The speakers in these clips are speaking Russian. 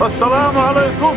Ассаламу алейкум.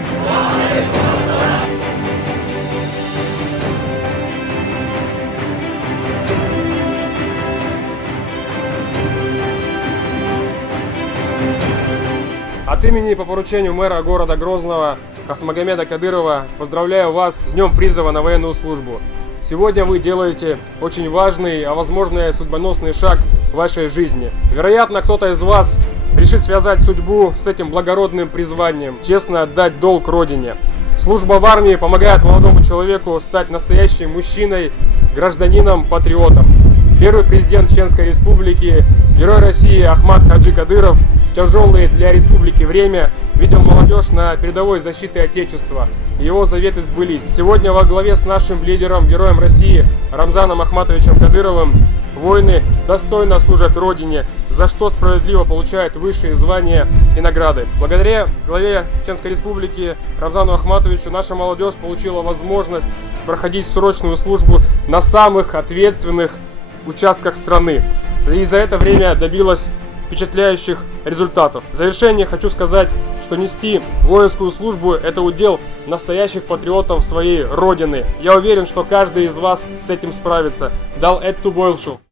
От имени и по поручению мэра города Грозного Хасмагомеда Кадырова поздравляю вас с днем призыва на военную службу. Сегодня вы делаете очень важный, а возможно и судьбоносный шаг в вашей жизни. Вероятно, кто-то из вас решит связать судьбу с этим благородным призванием, честно отдать долг Родине. Служба в армии помогает молодому человеку стать настоящим мужчиной, гражданином, патриотом. Первый президент Чеченской Республики, герой России Ахмад Хаджи Кадыров в тяжелое для республики время видел молодежь на передовой защиты Отечества. Его заветы сбылись. Сегодня во главе с нашим лидером, героем России Рамзаном Ахматовичем Кадыровым воины достойно служат Родине, за что справедливо получают высшие звания и награды. Благодаря главе Чеченской Республики Рамзану Ахматовичу наша молодежь получила возможность проходить срочную службу на самых ответственных участках страны. И за это время добилась впечатляющих результатов. В завершение хочу сказать, что нести воинскую службу – это удел настоящих патриотов своей Родины. Я уверен, что каждый из вас с этим справится. Дал это большую.